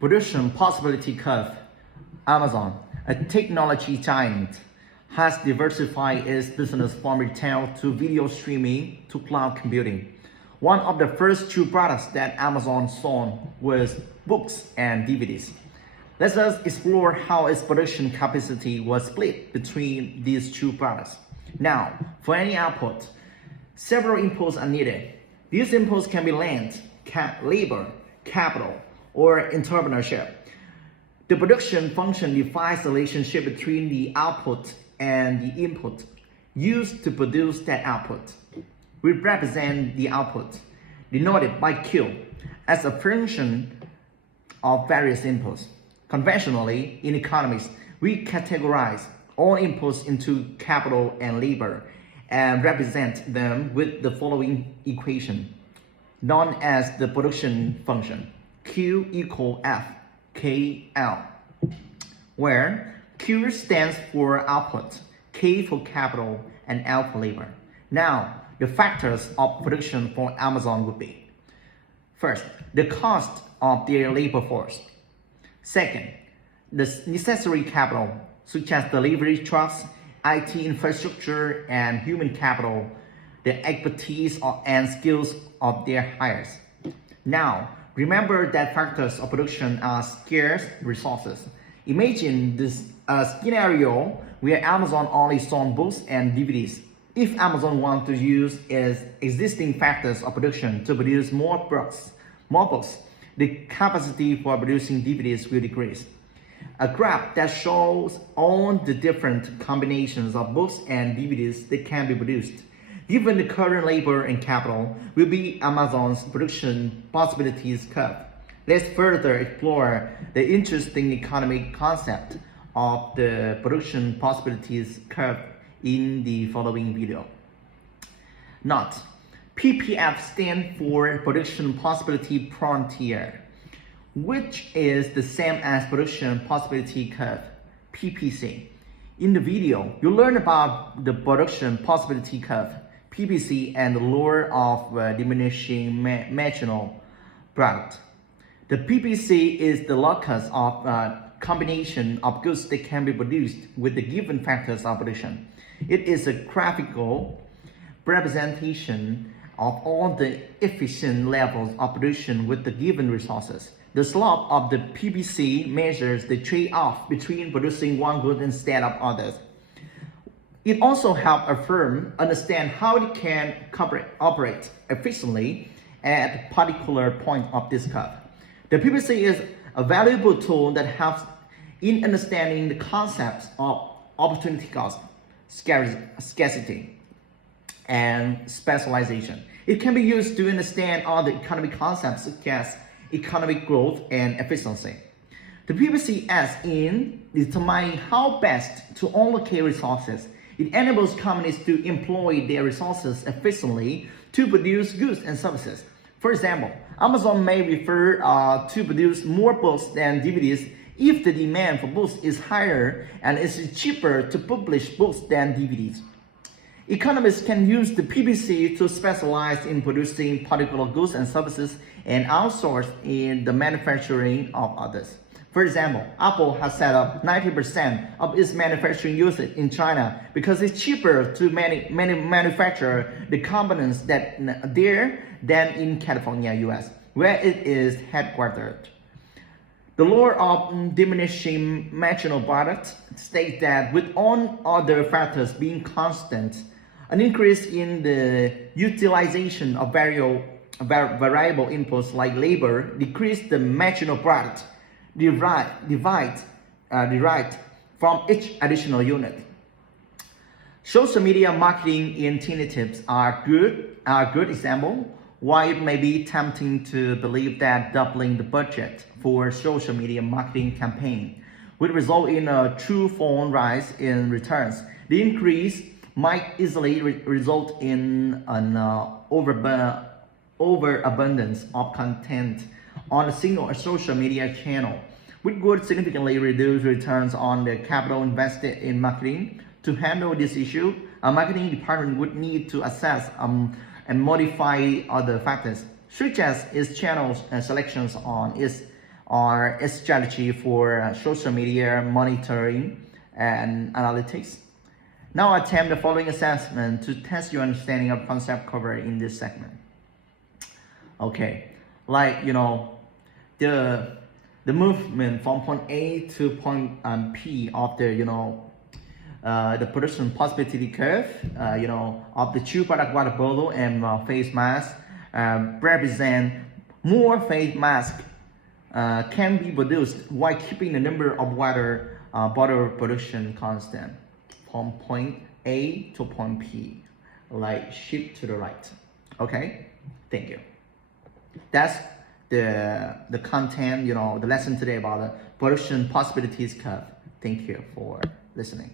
Production possibility curve. Amazon, a technology giant, has diversified its business from retail to video streaming to cloud computing. One of the first two products that Amazon sold was books and DVDs. Let us explore how its production capacity was split between these two products. Now, for any output, several inputs are needed. These inputs can be land, labor, capital, or entrepreneurship. The production function defines the relationship between the output and the input used to produce that output. We represent the output, denoted by Q, as a function of various inputs. Conventionally, in economics, we categorize all inputs into capital and labor and represent them with the following equation, known as the production function, Q equal F KL, where Q stands for output, K for capital, and L for labor. Now, the factors of production for Amazon would be: first, the cost of their labor force. Second, the necessary capital, such as delivery trucks, IT infrastructure, and human capital, the expertise and skills of their hires. Now, remember that factors of production are scarce resources. Imagine this scenario where Amazon only sold books and DVDs. If Amazon wants to use its existing factors of production to produce more books, the capacity for producing DVDs will decrease. A graph that shows all the different combinations of books and DVDs that can be produced, given the current labor and capital, will be Amazon's production possibilities curve. Let's further explore the interesting economic concept of the production possibilities curve in the following video. Note: PPF stands for Production Possibility Frontier, which is the same as Production Possibility Curve, PPC. In the video, you learn about the Production Possibility Curve, PPC, and the law of diminishing marginal product. The PPC is the locus of a combination of goods that can be produced with the given factors of production. It is a graphical representation of all the efficient levels of production with the given resources. The slope of the PPC measures the trade-off between producing one good instead of others. It also helps a firm understand how it can operate efficiently at a particular point of this curve. The PPC is a valuable tool that helps in understanding the concepts of opportunity cost, scarcity, and specialization. It can be used to understand all the economic concepts such as economic growth and efficiency. The PPC aids in determining how best to allocate resources. It enables companies to employ their resources efficiently to produce goods and services. For example, Amazon may prefer to produce more books than DVDs if the demand for books is higher and it's cheaper to publish books than DVDs. Economists can use the PPC to specialize in producing particular goods and services and outsource in the manufacturing of others. For example, Apple has set up 90% of its manufacturing usage in China because it's cheaper to manufacture the components there than in California, US, where it is headquartered. The law of diminishing marginal product states that with all other factors being constant, an increase in the utilization of variable inputs like labor decrease the marginal product derived from each additional unit. Social media marketing incentives are a good example. While it may be tempting to believe that doubling the budget for social media marketing campaign would result in a twofold rise in returns, the increase might easily result in an overabundance of content on a single social media channel, which would significantly reduce returns on the capital invested in marketing. To handle this issue, a marketing department would need to assess and modify other factors, such as its channels and selections on its or its strategy for social media monitoring and analytics. Now attempt the following assessment to test your understanding of concept covered in this segment. Okay, like the movement from point A to point P of the production possibility curve, of the two product water bottle and face mask represent more face mask can be produced while keeping the number of water bottle production constant from point A to point P, like shift to the right. Okay, thank you. That's the content, the lesson today about the production possibilities curve. Thank you for listening.